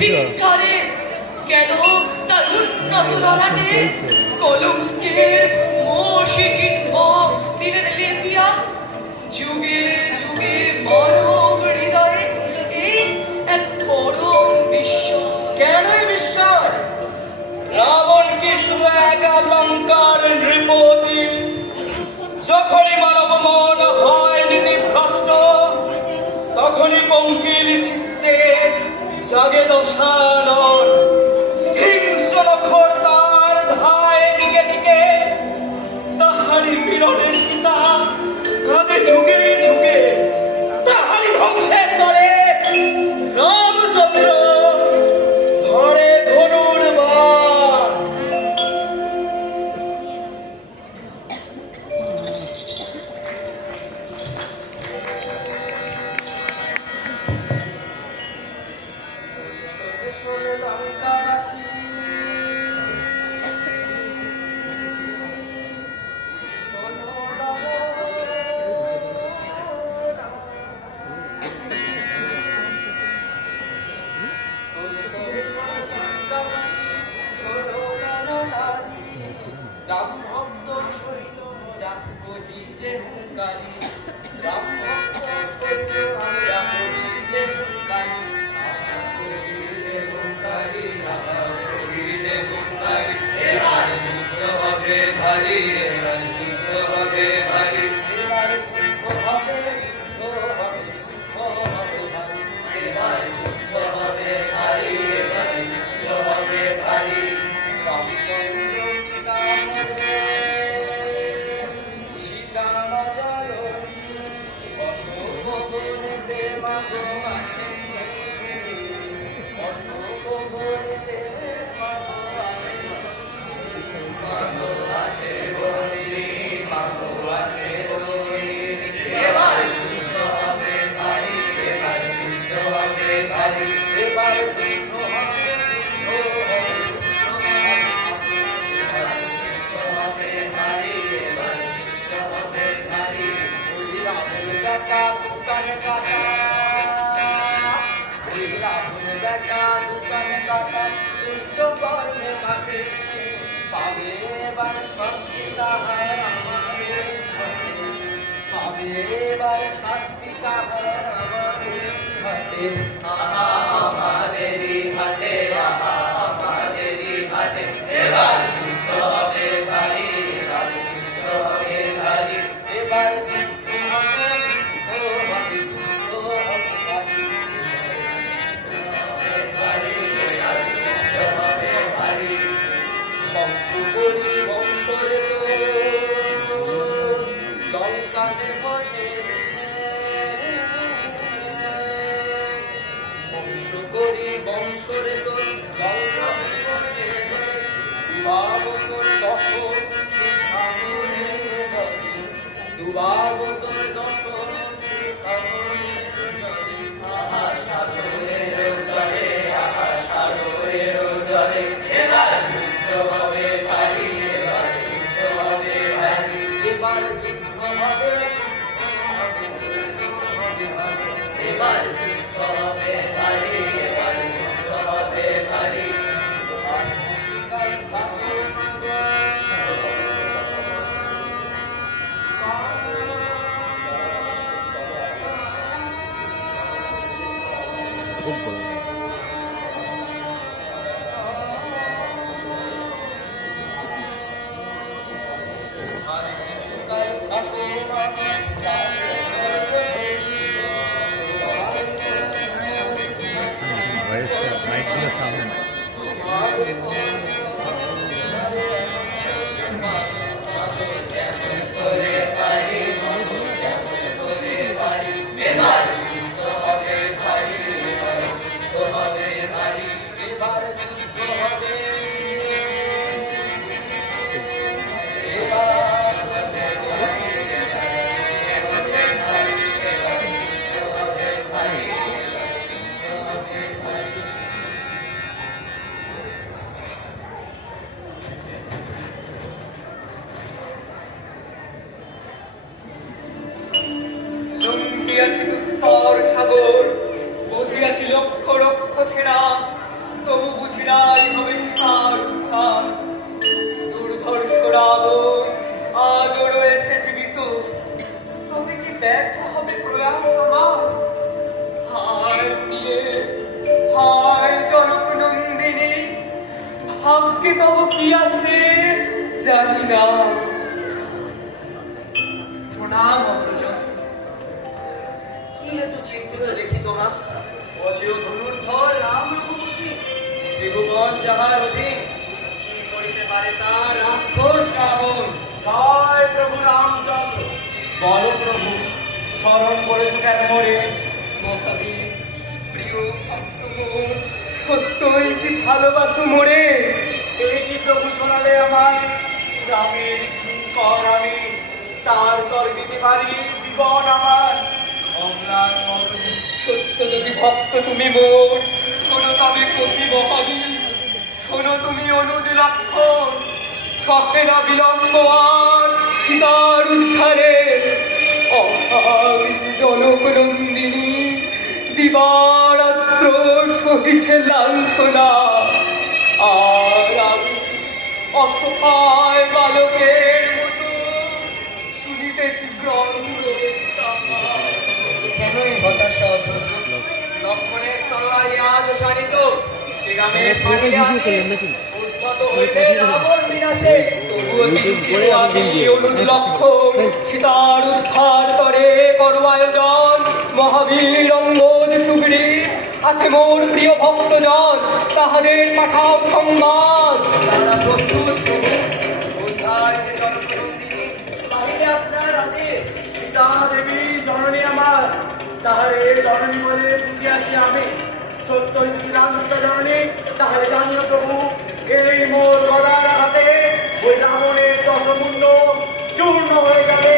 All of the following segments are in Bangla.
ভিক্ষারে কেন তার উন্নত ললাটে কলঙ্কের মসি চিহ্ন দিনের লেপিয়া যুগে যুগে মানব হৃদয়ে এই এক পরম বিস্ময়। কেনই বিস্ময়? রাবণ কি শুধু একা লঙ্কার নৃপতি? যখনই মানব মন হয় নীতিভ্রষ্ট, তখনই পঙ্কিল চিত্তে জাগে দশানন। হিংস্র নখর তার ধায় দিকে দিকে, তাহারি পীড়নে সীতা কাঁদে ঝুঁকে ঝুঁকে। তাহারি ধ্বংসের তরে রামচন্দ্র ধরে ধনুর বাণ। বুঝিয়াছি দুস্তর সাগর, বুঝিয়াছি লক্ষ লক্ষ সেনা, তবু বুঝি নাই হবে সীমার উত্থান। দুর্ধর্ষ রাবণ আজও রয়েছে জীবিত, তবে কি ব্যর্থ হবে প্রয়াস আমার? হায় প্রিয়ে, হায় জনক নন্দিনী, ভাগ্যে তব কি আছে জানি না। প্রণাম অগ্রজন। কি এত চিন্তিত দেখি তোমরা? অজেয় ধনুর্ধর রাম রঘুপতি, জীবন যাহার অধীন, কি করিতে পারে তার রাক্ষস রাবণ? জয় প্রভু রামচন্দ্র। বল প্রভু, স্মরণ করেছ কেন মোরে? মহাবীর প্রিয় ভক্ত মোর, সত্যই কি ভালোবাসো মোরে? এই কি প্রভু শোনালে আমায়? রামের কিঙ্কর আমি, তার তরে দিতে পারি জীবন আমার। অম্লান মরণ সত্য যদি ভক্ত তুমি মোর, শোনো তবে কতি মহাবীর, শোনো তুমি অনুজ লক্ষণ, সহে না বিলম্ব আর সীতার উদ্ধারে। অভাবী জনক নন্দিনী দিবারাত্র সহিছে লাঞ্ছনা, আর আমি অসহায় বালকের মতো শুনিতেছি গ্রন্থ। কেনই হতাশা অগ্রজন? লক্ষণের তরবারি আজ শানিত, শ্রীরামের পানিলে আদেশ উদ্ধত হইবে রাবণ বিনাশে। তবুও চিন্তিত আমি অনুজ লক্ষণ, সীতার উদ্ধার তরে করো আয়োজন। মহাবীর অঙ্গদ সুগ্রীব আছে মোর প্রিয় ভক্তজন, তাহাদের পাঠাও সংবাদ। তারা প্রস্তুত প্রভু, উদ্ধার যে সর্বনন্দিনী, বাহিরে আপনার আদেশ। সীতা দেবী জননী আমার, তাহারে জননী বলে বুঝিয়াছি আমি। সত্যই যদি রামসীতা জননী, তাহলে জানিও প্রভু, এই মোর গদার হাতে ওই রাবণের দশমুণ্ড চূর্ণ হয়ে যাবে।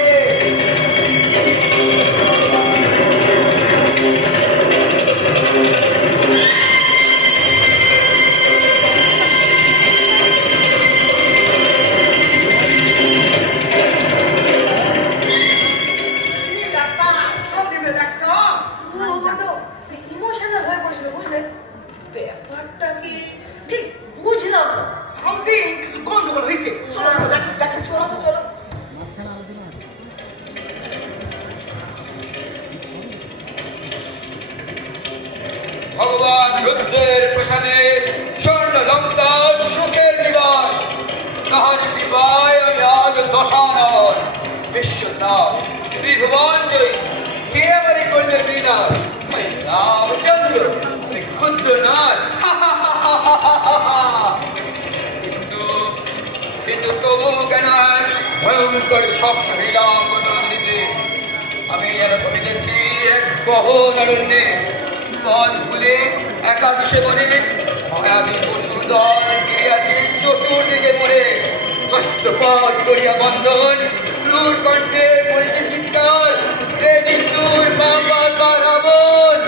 ব্যাপারটা কি ঠিক বুঝলাম না। সামথিং কিছু গন্ডগোল হয়েছে। চলো চলো, দেখো চলো চলো। ভগবান রুদ্রের প্রসাদে স্বর্ণ লঙ্কা সুখের নিবাস, তাহারি কৃপায় আমি আজ দশানন বিশ্বনাথ ত্রিভুবন জয়ী, কে আমারে করবে বিনাশ? ওই রামচন্দ্র, ওই ক্ষুদ্র নাথ। কিন্তু কিন্তু তবু কেন আর ভয়ঙ্কর স্বপ্ন নিলাম নিতে? আমি যেন কমিতেছি এক গহন অরণ্যে, পথ ভুলে একাদশে বনে মায়াবী পশু দল গিরিয়াছে চতুর্দিকে পড়ে। হস্তপথ করিয়া বন্ধন, ক্রূর কণ্ঠে পড়েছে চিৎকার, হে নিষ্ঠুর বাবা রাবণ।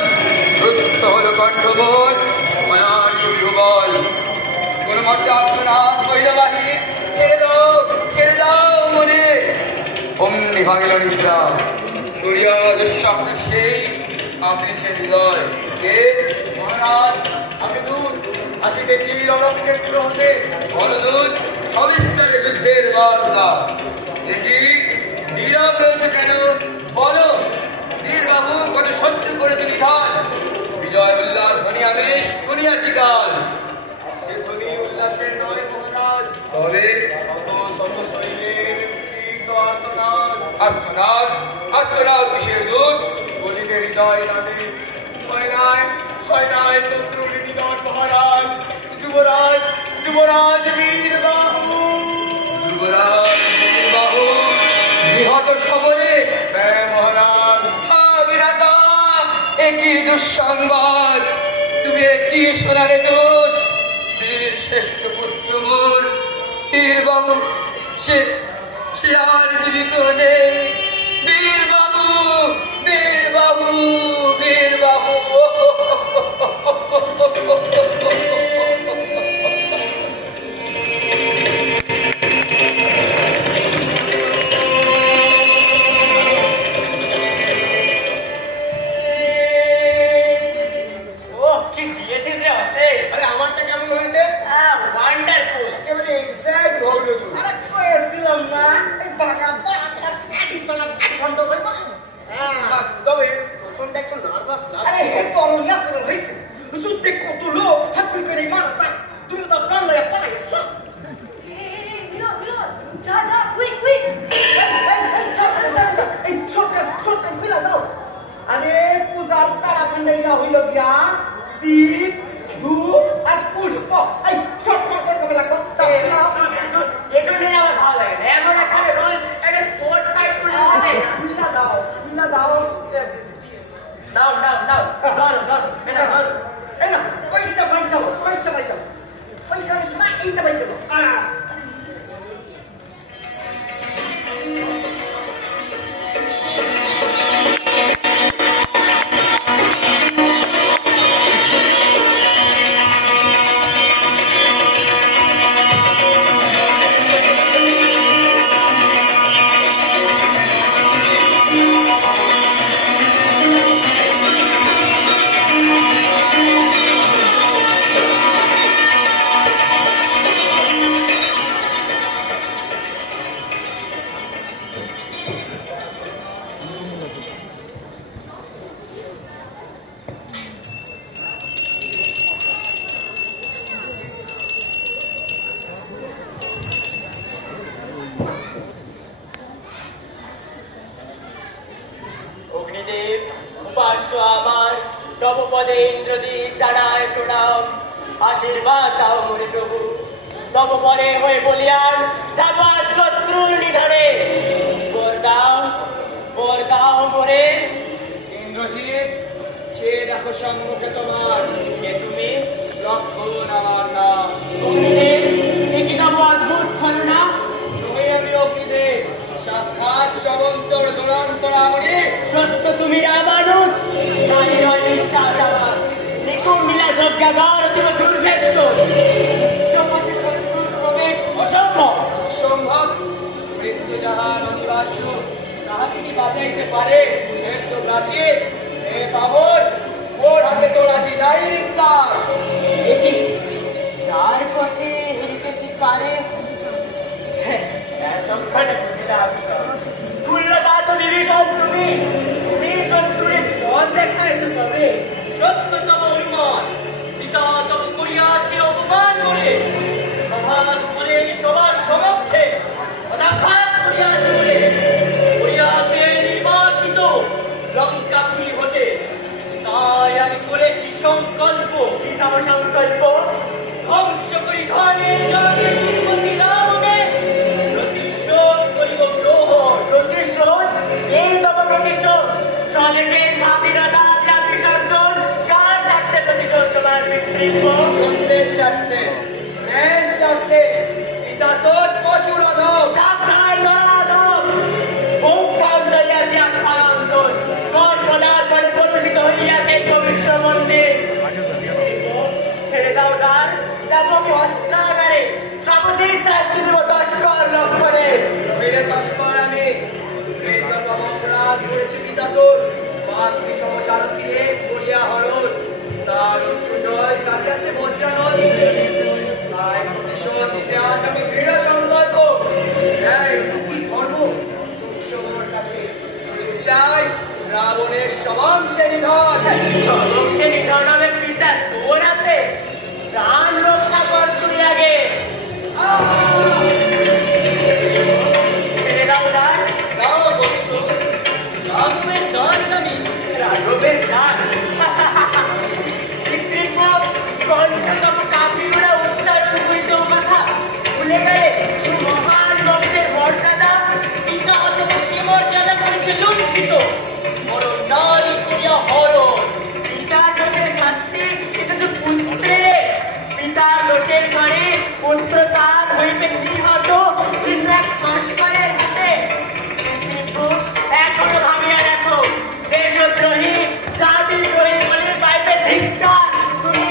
রুদ্ধ হল কণ্ঠবোধ, মায়ার দুর্বল, কোন মতে আত্মনাথ হইল বাহির। ছেড়ে দাও মনে। অমনি ভাঙিল নিদ্রা, সূর্য দুঃস্বপ্ন সেই কাঁপিছে হৃদয়। কে? মহারাজ, আমি দূত আসিতেছি রণক্ষেত্র হতে। বলদূত সবিস্তারে যুদ্ধের বার্তা। দেখি নীরব রয়েছে কেন? বলো, বীরবাবু কত সহ্য করেছে নিধান? বিজয় উল্লাস ধ্বনি আমি শুনিয়াছি কাল। সে ধ্বনি উল্লাসের নয় মহারাজ, তবে শত শত শৈলের পীড়িত আর্তনাদ। আর্তনাদ, আর্তনাদ কিসের দূত? বলিতে হৃদয় নামে হয় নাই শত্রুর নিধন মহারাজ। যুবরাজ, যুবরাজ বীরবাহু, যুবরাজ বীরবাহু নিহত সবরে। হ্যাঁ মহারাজ। বিরাটা, একই দুঃসংবাদ, তুমি একই শোনালে দূত। বীর শ্রেষ্ঠ পুত্র মোর বীরবাবু, সে আর জীবিত নেই। বীরবাবু, বীরবাবু, বীরবাবু। ও কি দিয়েছে যে আছে। আরে আমার হয়েছে যুদ্ধে কত লোক হাতুড়ি করে মারা যায় তুমি তো প্রাণ লয়া পালাই গেছো মিলন মিলন যা যা কুইক কুইক এই শর্টকাট খুলে যাও আরে পূজার তারা খান্ডাইয়া হইল গিয়া দীপ ধূপ আর পুষ্প এই শর্টকাট করতে লাগবো এজন্য আমার ভালো লাগে না এমন একটা রোল একটা শর্ট কাট করে চুল্লা দাও এই না পয়সা পাই দাও ওই কানে শোনা এইটা পাই দাও অগ্নিদেব উপাস্য আমার তব পদে ইন্দ্রদীপ জানায় প্রণাম আশীর্বাদ দাও মরে প্রভু তব পরে হয়ে বলিয়ান যাবাদ শত্রুর নিধনে বর দাও মরে ইন্দ্রজিৎ সে দেখো সম্মুখে তোমার কে তুমি লক্ষণ আমার নাম অগ্নিদেব এ কি তব অদ্ভুত ছলনা তুমি আমি অগ্নিদেব সাক্ষাৎ সমন্তর দুরান্তরামণি সত্য তুমি রামানুজ জানি হয় নিঃশ্বাস আমার নিকুম মিলা যজ্ঞাগার অতীব দুর্ভেদ্য জগতে শত্রুর প্রবেশ অসম্ভব অসম্ভব মৃত্যু যাহার অনিবার্য তাহাকে কি বাঁচাইতে পারে এর তো প্রাচীর এ পাবন ওর হাতে তো রাজি নাই নিস্তার এটি তার পথে হেরিতেছি পারে এতক্ষণে বুঝিলাম তুল্যতা তো বিভীষণ তুমি শত্রুরের পথ দেখাইছো তবে সত্যতম অনুমান পিতা তব করিয়াছে অপমান করে সভাস করে সবার সমক্ষে পদাঘাত করিয়াছে বলে করিয়াছে নির্বাসিত লঙ্কাপুরী হতে তাই আমি করেছি সংকল্প কি তব সংকল্প ধ্বংস করি ঘরের জন্মে তিরুপতি রাবণে প্রতিশোধ করিব গ্রহণ প্রতিশোধ এই তব প্রতিশোধ স্বদেশের স্বাধীনতা দিয়া বিসর্জন কার স্বার্থে প্রতিশোধ তোমার পিতৃব্য সত্যের স্বার্থে ন্যায়ের স্বার্থে পিতা তোর পশুর অধম সাবধান নরাধম বহু কাল চলিয়াছে আসমানন্দন তোর পদার্পণ প্রদূষিত হইয়াছে পবিত্র মন্দির ছেড়ে দাও দ্বার যাবো আমি অস্ত্রাগারে সমুচিত শাস্তি দেব তস্কর লক্ষণে ফিরে তস্কর আমি বৃদ্ধতম অপরাধ করেছে পিতা তোর বাকি সমচারকীরে করিয়া হরণ তার সুজয় চালিয়াছে বজ্রানল তাই প্রতিশোধ নিতে আজ আমি দৃঢ় সংকল্প ন্যায় নীতি ধর্ম ঈশ্বরের কাছে শুধু চাই রাবণের সমাংসে নিধন সমস্যে নিধনের পিতা তোর হাতে প্রাণ রক্ষা কর তুই আগে ছেড়ে দাও দ্বার দাও বৎস রাঘবের দাস আমি রাঘবের দাস পিতৃব্য কণ্ঠতম কাপিরা উচ্চারণ করিতেও কথা ভুলে গেলে সুমহান বংশের মর্যাদা পিতা অতম সে মর্যাদা করেছে লুণ্ঠিত বড় নারী করিয়া হরণ পিতার দোষের শাস্তি কিন্তু যে পুত্রের পিতার দোষের ঘরে পুত্র তার হইতে নিহত কিন্তু এক নস্করের হাতে এখনো ভাবিয়া দেখো দেশদ্রোহী জাতিদ্রোহী বলে পাইবে ধিক্কার তুমি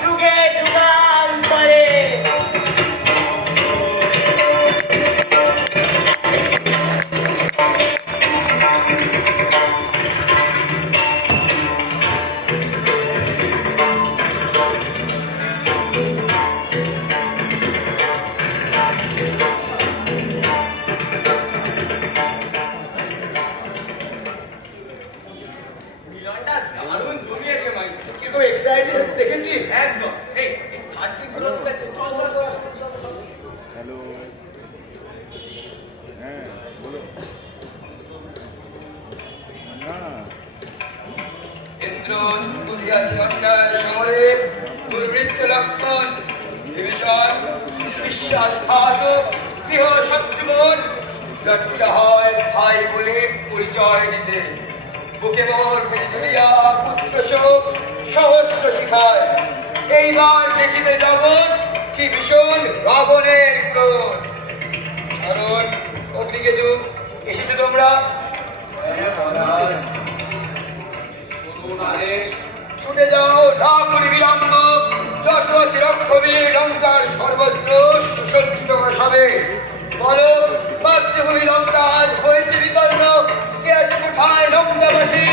যুগে যুগান্তরে মিলনটা দারুণ জমিয়েছে মাই কিরকম এক্সাইট বলেছিস একদম। এই থার্ড সিন শুরু হতে যাচ্ছে, চল চল চল চল চল। হ্যালো, হ্যাঁ বলো না। ইন্দ্র বুঝিয়াছে অন্যায় শহরে দুর্বৃত্ত লক্ষণ বিভীষণ বিশ্বাসঘাতক গৃহ শত্রুমন লজ্জা হয় ভাই বলে পরিচয় দিতে বুকে মোর ফেলে ধরিয়া পুত্র শোক সহস্র শিখায় এইবার দেখিতে জগৎ কি ভীষণ রাবণের ক্রোধ। শরণ অগ্নিকেতু এসেছো তোমরা? ছুটে যাও না করি বিলম্ব, যত আছে রক্ষবীর লঙ্কার সর্বত্র সুসজ্জিত সবে। বলো মাতৃভূমি লঙ্কা আজ হয়েছে বিপন্ন, কে আছে কোথায় লঙ্কাবাসী?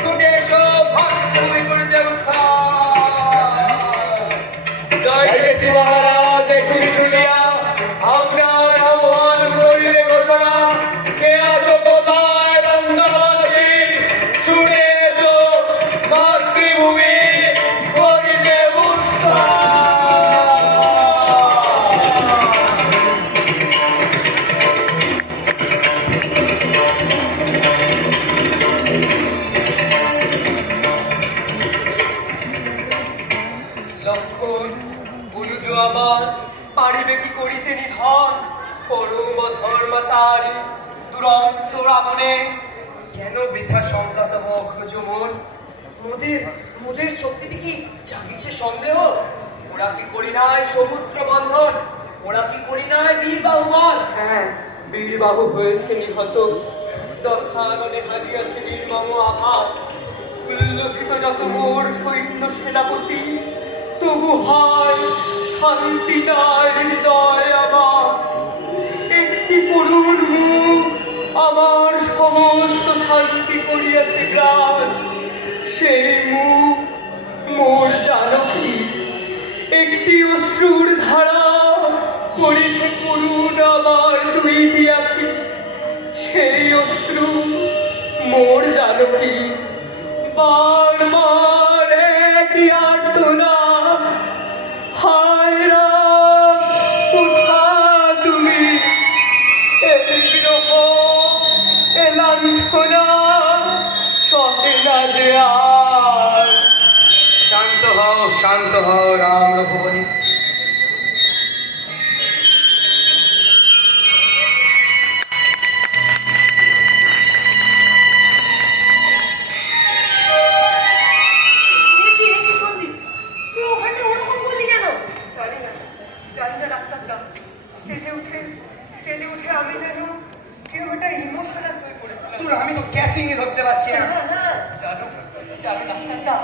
ছুটে এসো মাতৃভূমি করিতে উদ্ধার। যাইতেছি মহারাজ এক্ষুনি শুনিয়া আপনার আহ্বান করিলে ঘোষণা, কে আছো কোথায় লঙ্কাবাসী? শুনে এসো মাতৃভূমি করিতে উদ্ধার। লক্ষণ বুলুজ আমার পারিবে কি করিতে নিধন, পরম ধর্মচারী দুরন্ত রাবণে। কেন বৃথা শঙ্কা তব অগ্রজ মোর? মোদের শক্তিতে কি জাগিছে সন্দেহ? ওরা কি করি নাই সমুদ্র বন্ধন, ওরা কি করি নাই বীর বাহুবল? হ্যাঁ, বীরবাহু হয়েছে নিহত, দশাননে হারিয়াছে নির্মম আঘাত। উল্লসিত যত মোর সৈন্য সেনাপতি, তবু হয় শান্তি নাই হৃদয় আমার। একটি করুণ মুখ আমার সমস্ত শান্তি করিয়াছে গ্রাস, সেই মুখ মোর জানকী। একটি অশ্রুর ধারা পড়েছে করুণ আমার দুইটি আঁখি, সেই অশ্রু মোর জানকী। বারবার একই আর্তনাদ, হায় রাম কোথা তুমি? এই বিরহ এ লাঞ্ছনা সহে না যে আর। শান্ত হও রাম রঘুবনী। কি সন্দীপ, তুই ওখানে ওরকম বললি কেন? জানি না ডাক্তারদা। স্টেজে উঠে আমি যেন কিরকম একটা ইমোশনাল হয়ে পড়েছিলাম। তোর আমি তো ক্যাচিং এ ধরতে পারছি না। জানো ডাক্তারদা,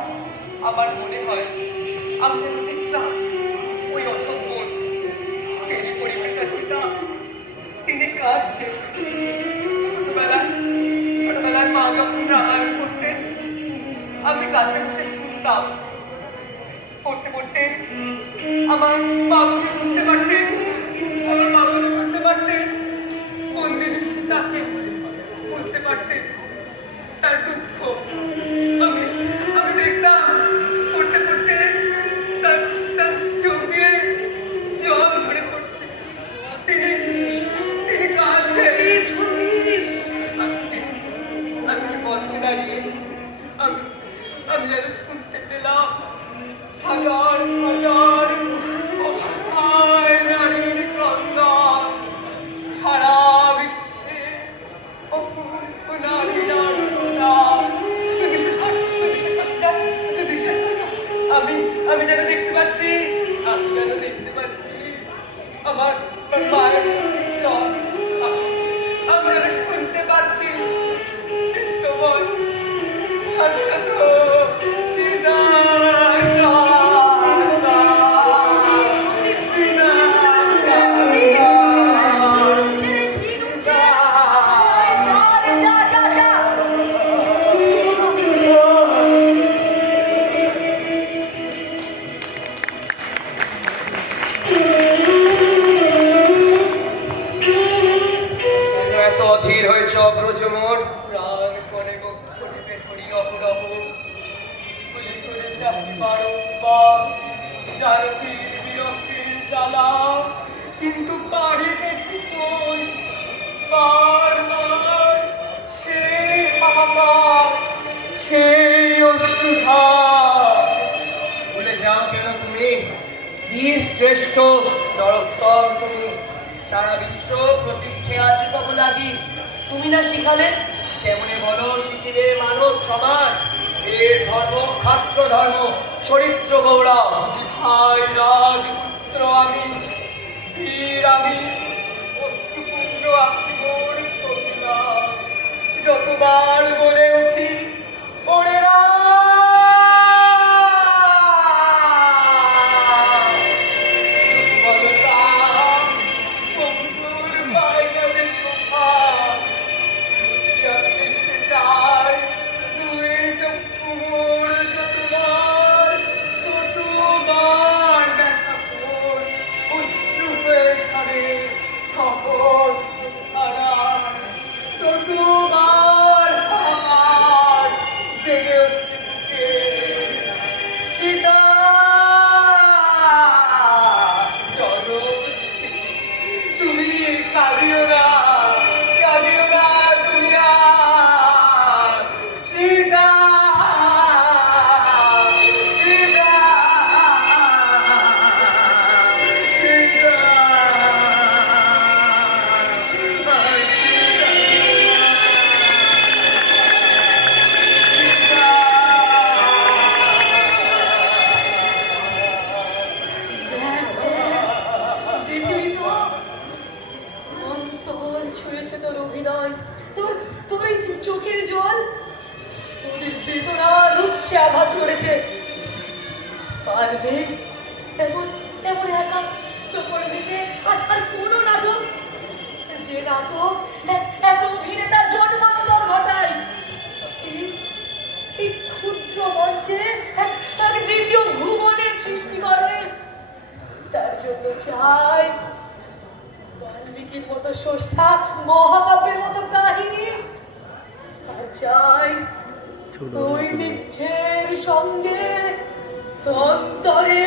আমার মনে হয় আমি যেন দেখলাম ওই অসৎ বোন তেরি পরিবৃতা সীতা, তিনি কাঁদছে। ছোটবেলায় মা যখন রামায়ণ করতেন, আমি কাছে বসে শুনতাম। পড়তে পড়তে আমার বাবুকে বুঝতে পারতেন কোন দিদি সীতাকে বুঝতে পারতেন তার দুঃখ। আমি দেখতাম পড়তে পড়তে তার চোখ দিয়ে জল ঝরে পড়ছে, তিনি কাঁদছেন। আজকে মঞ্চে দাঁড়িয়ে আমি যেন শুনতে পেলাম হাজার হাজার অসহায় নারীর ক্রন্দন। সারা বিশ্বে অসংখ্য নারীর আর্তনাদ। তুই বিশ্বাস কর না? আমি যেন দেখতে পাচ্ছি আমার মায়ের জল। আমি যেন শুনতে পাচ্ছি বিশ্ববন সাক্ষাৎ হৃদয় এত অধীর হয়েছে অগ্রজ মোর? প্রাণ করে বক্ষ টিপে ধরি অপরাহ, গুলি করে আমি বারংবার জানকীর বিরক্তির জ্বালা কিন্তু পারিতেছি কই বারবার সেই হাহাকার সেই অশ্রুধার। ভুলে যাও কেন তুমি? বীর শ্রেষ্ঠ নরোত্তম তুমি। সারা বিশ্ব প্রতীক্ষে আছে কত লাগি। তুমি না শিখালে কেমনে বলো শিখিবে মানব সমাজ। এর ধর্ম ক্ষাত্র ধর্ম চরিত্র গৌরব। ভাই রাজপুত্র আমি, বীর আমি, অশ্রুপুণ্য আত্মর সখিনা। যতবার বলে উঠি ওরে চোখের জল ওদের বেদনা রুচ্ছে আঘাত করেছে। পারবে এমন এমন একাত্ম করে দিতে আর আর কোনো নাটক যে নাটক এত অভিনেতার জন্মান্তর ঘটায় এই ক্ষুদ্র মঞ্চে এক দ্বিতীয় ভুবনের সৃষ্টি করে। তার জন্য চাই বাল্মীকির মতো স্রষ্টা, মহাকাব্যের মতো কাহিনী। আর চাই ওই নিচ্ছের সঙ্গে অন্তরে